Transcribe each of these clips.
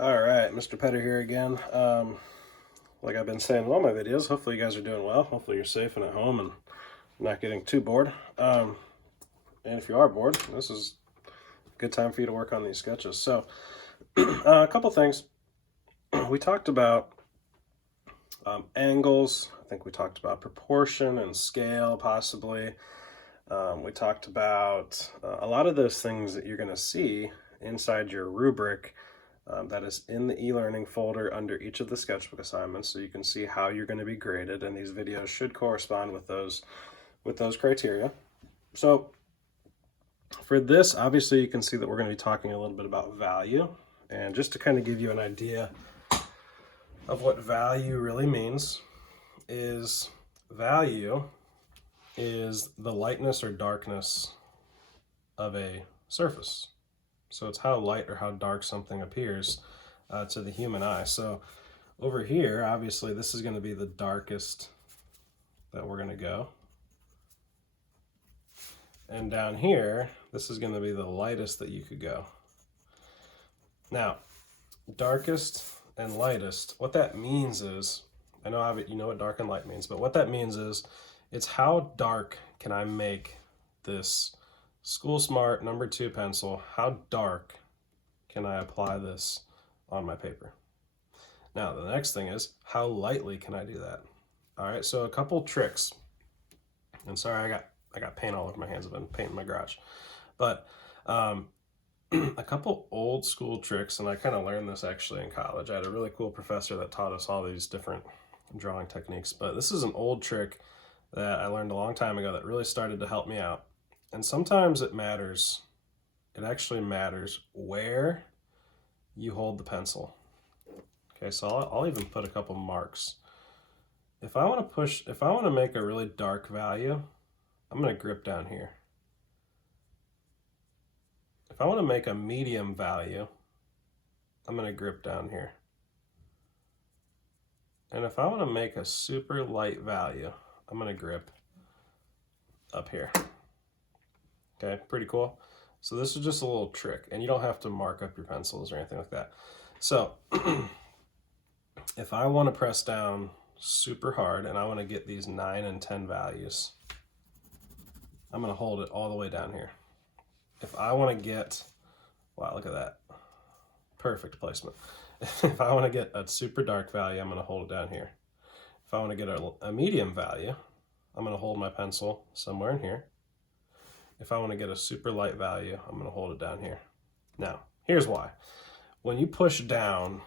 All right, Mr. Petter here again. Like I've been saying in all my videos, hopefully you guys are doing well. Hopefully you're safe and at home and not getting too bored. And if you are bored, this is a good time for you to work on these sketches. So, a couple things. We talked about angles. I think we talked about proportion and scale, possibly. We talked about a lot of those things that you're going to see inside your rubric. That is in the e-learning folder under each of the sketchbook assignments, so you can see how you're going to be graded, and these videos should correspond with those criteria. So for this, obviously you can see that we're going to be talking a little bit about value, and just to kind of give you an idea of what value really means, is value is the lightness or darkness of a surface. So it's how light or how dark something appears to the human eye. So over here, obviously, this is going to be the darkest that we're going to go. And down here, this is going to be the lightest that you could go. Now, darkest and lightest, what that means is, I know you know what dark and light means, but what that means is, it's how dark can I make this School Smart number 2 pencil, how dark can I apply this on my paper? Now, the next thing is, how lightly can I do that? All right, so a couple tricks. And sorry, I got paint all over my hands. I've been painting my garage. But a couple old school tricks, and I kind of learned this actually in college. I had a really cool professor that taught us all these different drawing techniques. But this is an old trick that I learned a long time ago that really started to help me out. And sometimes it matters, it actually matters where you hold the pencil. Okay, so I'll even put a couple marks. If I want to make a really dark value, I'm going to grip down here. If I want to make a medium value, I'm going to grip down here. And if I want to make a super light value, I'm going to grip up here. Okay, pretty cool. So this is just a little trick, and you don't have to mark up your pencils or anything like that. So if I want to press down super hard and I want to get these 9 and 10 values, I'm going to hold it all the way down here. If I want to get, wow, look at that. Perfect placement. If I want to get a super dark value, I'm going to hold it down here. If I want to get a medium value, I'm going to hold my pencil somewhere in here. If I want to get a super light value, I'm going to hold it down here. Now, here's why. When you push down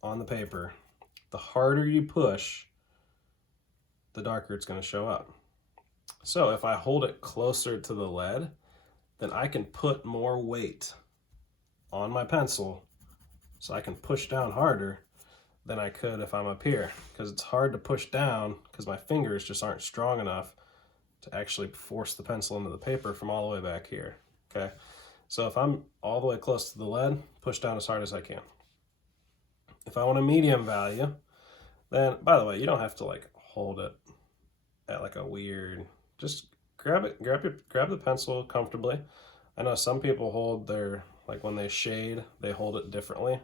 on the paper, the harder you push, the darker it's going to show up. So if I hold it closer to the lead, then I can put more weight on my pencil so I can push down harder than I could if I'm up here, because it's hard to push down because my fingers just aren't strong enough to actually force the pencil into the paper from all the way back here. Okay, so if I'm all the way close to the lead, push down as hard as I can. If I want a medium value, then, by the way, you don't have to like hold it at like a weird, just grab the pencil comfortably. I know some people hold their, like when they shade, they hold it differently.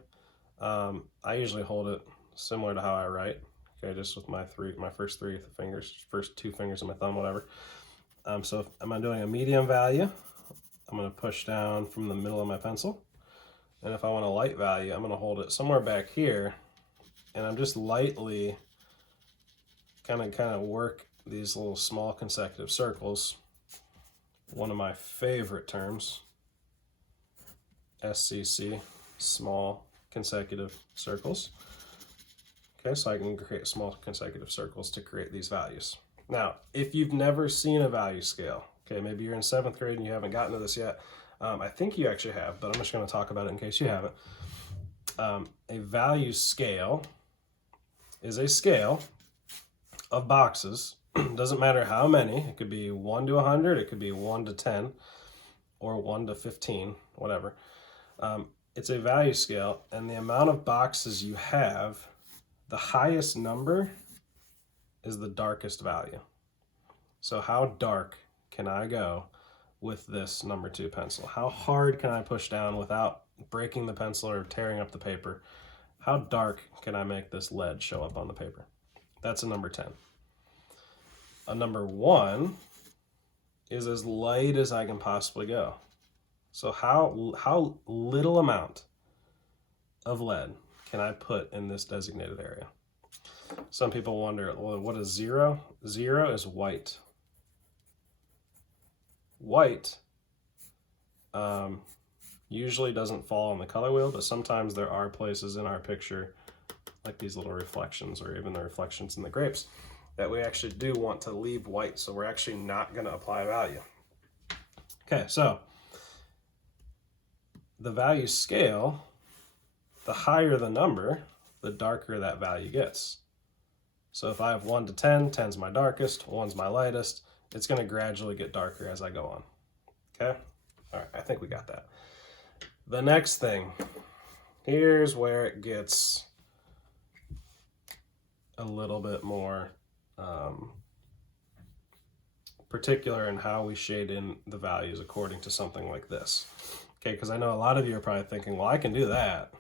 I usually hold it similar to how I write. Okay, just with my first three fingers, first 2 fingers of my thumb, whatever. So if I'm doing a medium value, I'm going to push down from the middle of my pencil. And if I want a light value, I'm going to hold it somewhere back here. And I'm just lightly kind of work these little small consecutive circles. One of my favorite terms, SCC, small consecutive circles. Okay, so I can create small consecutive circles to create these values. Now, if you've never seen a value scale, okay, maybe you're in 7th grade and you haven't gotten to this yet. I think you actually have, but I'm just going to talk about it in case you haven't. A value scale is a scale of boxes. Doesn't matter how many. It could be 1 to 100, it could be 1 to 10, or 1 to 15, whatever. It's a value scale, and the amount of boxes you have, the highest number is the darkest value. So how dark can I go with this number 2 pencil? How hard can I push down without breaking the pencil or tearing up the paper? How dark can I make this lead show up on the paper? That's a number 10. A number 1 is as light as I can possibly go. So how little amount of lead can I put in this designated area? Some people wonder, well, what is 0? 0 is white. White usually doesn't fall on the color wheel, but sometimes there are places in our picture, like these little reflections or even the reflections in the grapes, that we actually do want to leave white, so we're actually not going to apply a value. Okay, so the value scale, the higher the number, the darker that value gets. So if I have 1 to 10, 10's my darkest, 1's my lightest, it's going to gradually get darker as I go on. Okay? All right, I think we got that. The next thing, here's where it gets a little bit more particular in how we shade in the values according to something like this. Okay, because I know a lot of you are probably thinking, well, I can do that,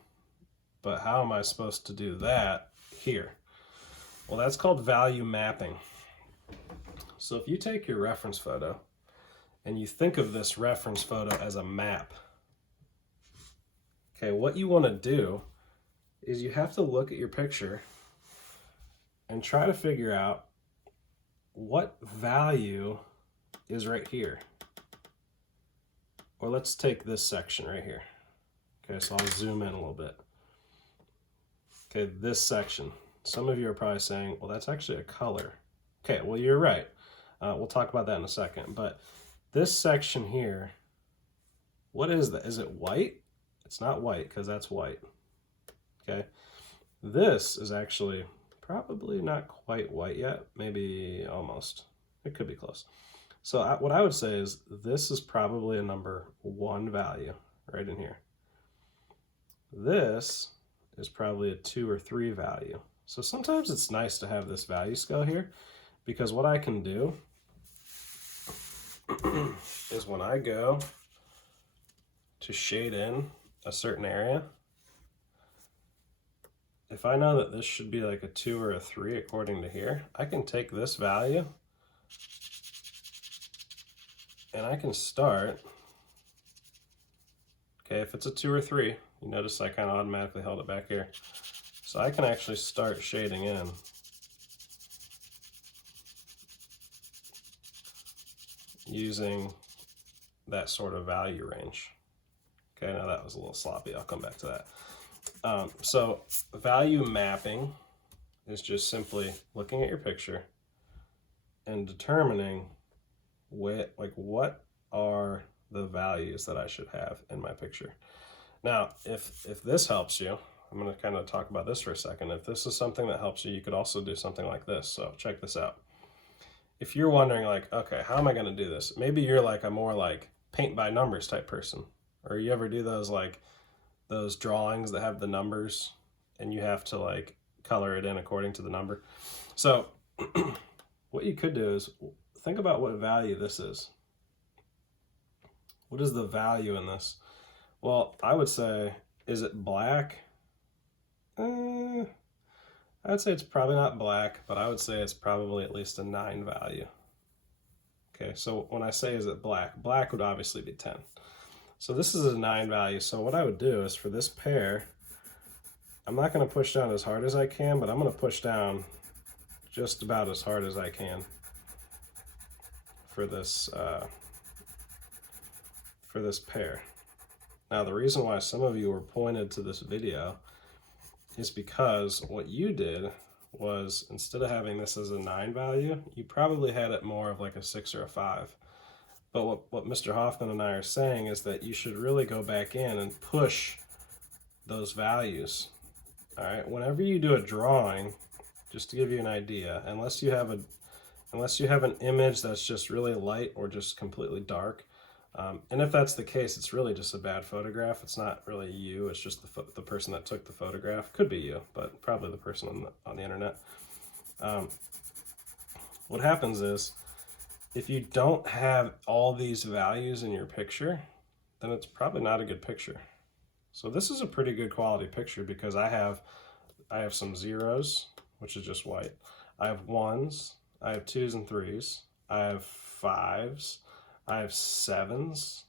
but how am I supposed to do that here? Well, that's called value mapping. So if you take your reference photo and you think of this reference photo as a map, okay, what you want to do is you have to look at your picture and try to figure out what value is right here. Or let's take this section right here. Okay, so I'll zoom in a little bit. Okay, this section. Some of you are probably saying, well, that's actually a color. Okay, well, you're right. We'll talk about that in a second. But this section here, what is that? Is it white? It's not white because that's white. Okay, this is actually probably not quite white yet, maybe almost. It could be close. So what I would say is this is probably a number 1 value right in here. This is probably a 2 or 3 value. So sometimes it's nice to have this value scale here, because what I can do is when I go to shade in a certain area, if I know that this should be like a 2 or a 3 according to here, I can take this value and I can start, okay, if it's a 2 or 3, you notice I kind of automatically held it back here. So I can actually start shading in using that sort of value range. Okay, now that was a little sloppy. I'll come back to that. So value mapping is just simply looking at your picture and determining what are the values that I should have in my picture. Now, if this helps you, I'm going to kind of talk about this for a second. If this is something that helps you, you could also do something like this. So check this out. If you're wondering like, okay, how am I going to do this? Maybe you're like a more like paint by numbers type person, or you ever do those like those drawings that have the numbers and you have to like color it in according to the number. So what you could do is think about what value this is. What is the value in this? Well, I would say, is it black? I'd say it's probably not black, but I would say it's probably at least a 9 value. Okay, so when I say is it black, black would obviously be 10. So this is a 9 value. So what I would do is for this pair, I'm not going to push down as hard as I can, but I'm going to push down just about as hard as I can for this pair. Now the reason why some of you were pointed to this video is because what you did was, instead of having this as a 9 value, you probably had it more of like a 6 or a 5. But what Mr. Hoffman and I are saying is that you should really go back in and push those values. All right, whenever you do a drawing, just to give you an idea, unless you have an image that's just really light or just completely dark, and if that's the case, it's really just a bad photograph. It's not really you. It's just the person that took the photograph. Could be you, but probably the person on the internet. What happens is if you don't have all these values in your picture, then it's probably not a good picture. So this is a pretty good quality picture because I have some zeros, which is just white. I have ones, I have twos and threes, I have fives, I have sevens,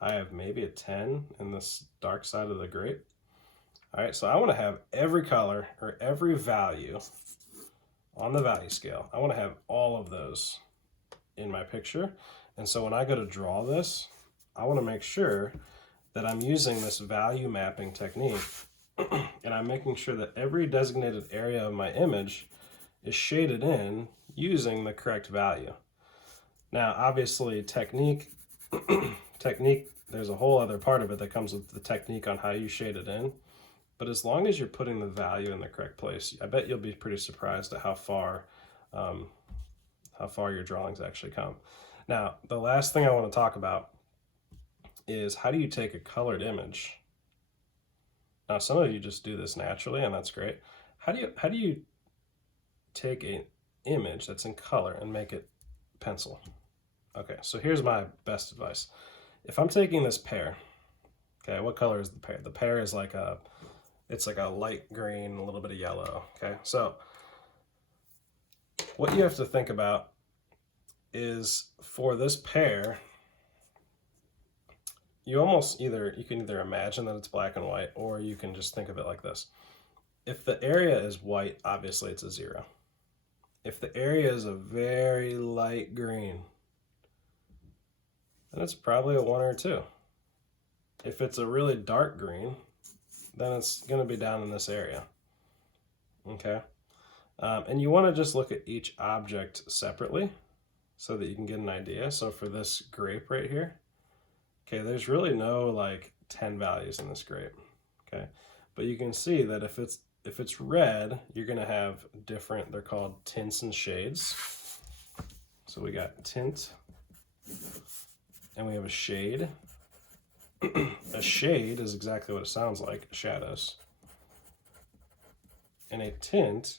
I have maybe a 10 in this dark side of the grape. All right, so I want to have every color or every value on the value scale. I want to have all of those in my picture. And so when I go to draw this, I want to make sure that I'm using this value mapping technique and I'm making sure that every designated area of my image is shaded in using the correct value. Now, obviously, technique, there's a whole other part of it that comes with the technique on how you shade it in. But as long as you're putting the value in the correct place, I bet you'll be pretty surprised at how far your drawings actually come. Now, the last thing I want to talk about is how do you take a colored image? Now, some of you just do this naturally, and that's great. How do you take an image that's in color and make it pencil? Okay, so here's my best advice. If I'm taking this pear, okay, what color is the pear? The pear is like it's like a light green, a little bit of yellow, okay? So what you have to think about is for this pear, you can either imagine that it's black and white, or you can just think of it like this. If the area is white, obviously it's a 0. If the area is a very light green, then it's probably a 1 or a 2. If it's a really dark green, then it's going to be down in this area. Okay? And you want to just look at each object separately so that you can get an idea. So for this grape right here, okay, there's really no like 10 values in this grape. Okay? But you can see that if it's red, you're going to have different, they're called tints and shades. So we got tint and we have a shade. A shade is exactly what it sounds like, shadows. And a tint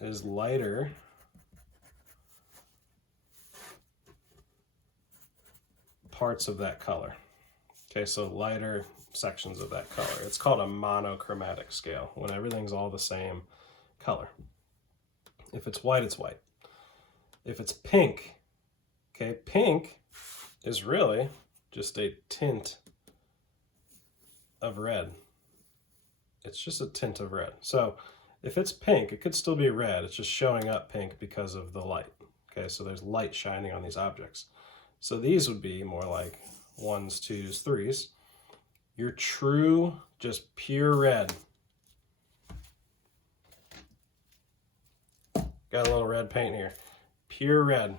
is lighter parts of that color. Okay, so lighter sections of that color. It's called a monochromatic scale, when everything's all the same color. If it's white, it's white. If it's pink, okay, pink is really just a tint of red. It's just a tint of red. So if it's pink, it could still be red. It's just showing up pink because of the light. Okay, so there's light shining on these objects. So these would be more like 1s, 2s, 3s. Your true, just pure red. Got a little red paint here. Pure red.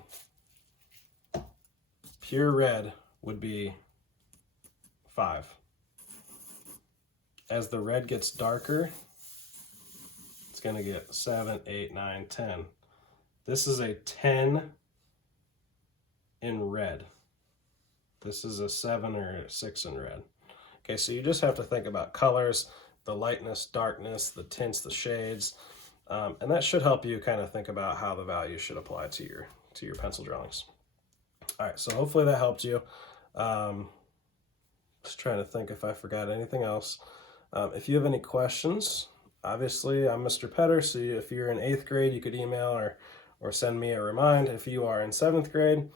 Pure red would be 5. As the red gets darker, it's going to get 7, 8, 9, 10. This is a 10 in red. This is a 7 or a 6 in red. Okay, so you just have to think about colors, the lightness, darkness, the tints, the shades, and that should help you kind of think about how the values should apply to your pencil drawings. All right, so hopefully that helped you. Just trying to think if I forgot anything else. If you have any questions, obviously I'm Mr. Petter, so if you're in 8th grade, you could email or send me a remind. If you are in 7th grade,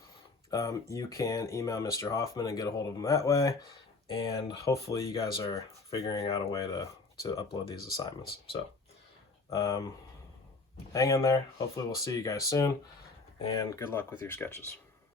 you can email Mr. Hoffman and get a hold of him that way. And hopefully you guys are figuring out a way to upload these assignments. So hang in there. Hopefully we'll see you guys soon, and good luck with your sketches.